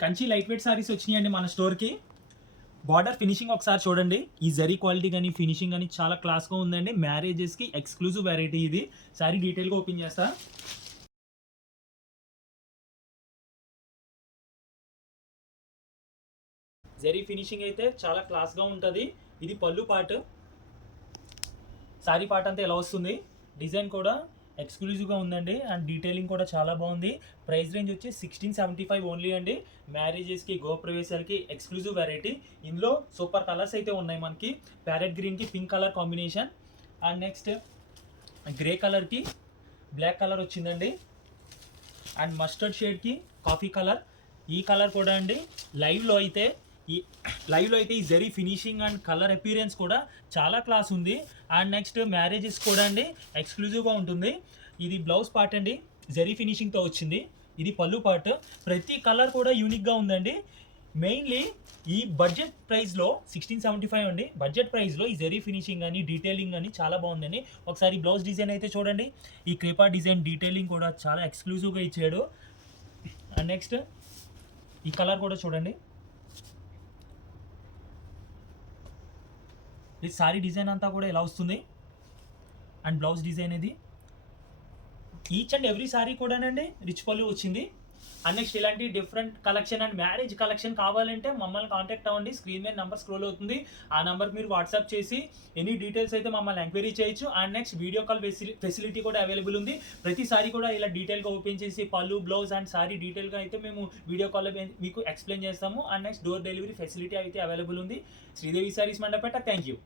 Kanchi light weight saris వచ్చినాయండి మన స్టోర్కి. బార్డర్ ఫినిషింగ్ ఒకసారి చూడండి. ఈ జరీ క్వాలిటీ కానీ ఫినిషింగ్ కానీ చాలా క్లాస్గా ఉందండి. మ్యారేజెస్కి ఎక్స్క్లూజివ్ వెరైటీ ఇది. సారీ డీటెయిల్గా ఓపెన్ చేస్తా. జరీ ఫినిషింగ్ అయితే చాలా క్లాస్గా ఉంటుంది. ఇది పళ్ళు పార్ట్. సారీ పార్ట్ అంతా ఎలా వస్తుంది. డిజైన్ కూడా ఎక్స్క్లూజివ్గా ఉందండి అండ్ డీటెయిలింగ్ కూడా చాలా బాగుంది. ప్రైస్ రేంజ్ వచ్చి 1675 ఓన్లీ అండి. మ్యారేజెస్కి గృహప్రవేశాలకి ఎక్స్క్లూజివ్ వెరైటీ. ఇందులో సూపర్ కలర్స్ అయితే ఉన్నాయి మనకి. ప్యారెట్ గ్రీన్కి pink colour combination and next grey కలర్కి బ్లాక్ కలర్ వచ్చిందండి అండ్ మస్టర్డ్ షేడ్కి కాఫీ కలర్. ఈ కలర్ కూడా అండి లైవ్లో అయితే ఈ zari finishing and colour appearance కూడా చాలా క్లాస్ ఉంది. అండ్ నెక్స్ట్ మ్యారేజెస్ కూడా అండి ఎక్స్క్లూజివ్గా ఉంటుంది. ఇది బ్లౌజ్ పార్ట్ అండి, జరీ ఫినిషింగ్తో వచ్చింది. ఇది పళ్ళు పార్ట్. ప్రతి కలర్ కూడా యూనిక్గా ఉందండి. మెయిన్లీ ఈ బడ్జెట్ ప్రైస్లో 1675 అండి. బడ్జెట్ ప్రైస్లో ఈ జరీ ఫినిషింగ్ కానీ డీటెయిలింగ్ కానీ చాలా బాగుందండి. ఒకసారి బ్లౌజ్ డిజైన్ అయితే చూడండి. ఈ క్రేపా డిజైన్ డీటెయిలింగ్ కూడా చాలా ఎక్స్క్లూజివ్గా ఇచ్చాడు. అండ్ నెక్స్ట్ ఈ కలర్ కూడా చూడండి. ఈ సారీ డిజైన్ అంతా కూడా ఎలా వస్తుంది అండ్ బ్లౌజ్ డిజైన్ ఇది. ఈచ్ అండ్ ఎవ్రీ సారీ కూడానండి రిచ్ పళ్ళు వచ్చింది. అండ్ నెక్స్ట్ ఇలాంటి different collection and marriage collection కావాలంటే మమ్మల్ని కాంటాక్ట్ అవ్వండి. స్క్రీన్ మీద నెంబర్ స్క్రోల్ అవుతుంది. ఆ నెంబర్కి మీరు వాట్సాప్ చేసి ఎనీ డీటెయిల్స్ అయితే మమ్మల్ని ఎంక్వైరీ చేయొచ్చు. And next video call facility కూడా అవైలబుల్ ఉంది. ప్రతి సారీ కూడా ఇలా డీటెయిల్గా ఓపెన్ చేసి పళ్ళు బ్లౌజ్ అండ్ సారీ డీటెయిల్గా అయితే మేము వీడియో కాల్లో మీకు ఎక్స్ప్లెయిన్ చేస్తాము. And next door delivery facility అయితే అవైలబుల్ ఉంది. Sridevi sarees Mandapeta. Thank you.